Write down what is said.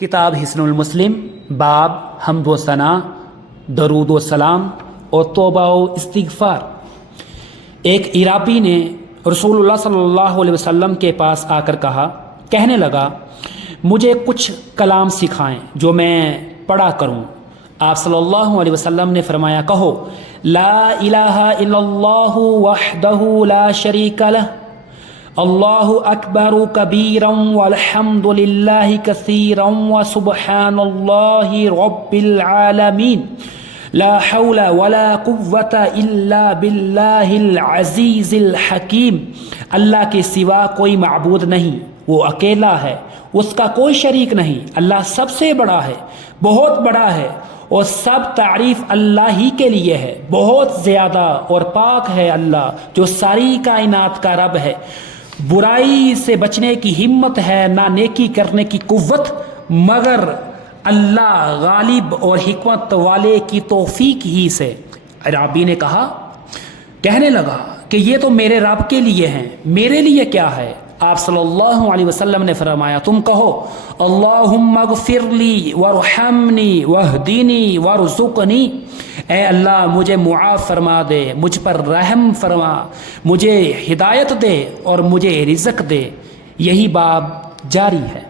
کتاب حسن المسلم باب حمد و ثنا، درود و سلام اور توبہ و استغفار۔ ایک عرابی نے رسول اللہ صلی اللہ علیہ وسلم کے پاس آ کر کہنے لگا مجھے کچھ کلام سکھائیں جو میں پڑھا کروں۔ آپ صلی اللہ علیہ وسلم نے فرمایا کہو لا الہ الا اللہ وحدہ لا شریک لہ، اللہ اکبر کبیرا والحمد للہ کثیرا وسبحان اللہ رب العالمین، لا حول ولا قوة الا باللہ العزیز الحکیم۔ اللہ کے سوا کوئی معبود نہیں، وہ اکیلا ہے، اس کا کوئی شریک نہیں۔ اللہ سب سے بڑا ہے، بہت بڑا ہے، اور سب تعریف اللہ ہی کے لیے ہے۔ بہت زیادہ اور پاک ہے اللہ جو ساری کائنات کا رب ہے۔ برائی سے بچنے کی ہمت ہے نہ نیکی کرنے کی قوت، مگر اللہ غالب اور حکمت والے کی توفیق ہی سے۔ عرابی نے کہنے لگا کہ یہ تو میرے رب کے لیے ہیں، میرے لیے کیا ہے؟ آپ صلی اللہ علیہ وسلم نے فرمایا تم کہو اللہم اغفر لی وارحمنی واہدینی وارزقنی، اے اللہ مجھے معاف فرما دے، مجھ پر رحم فرما، مجھے ہدایت دے اور مجھے رزق دے۔ یہی باب جاری ہے۔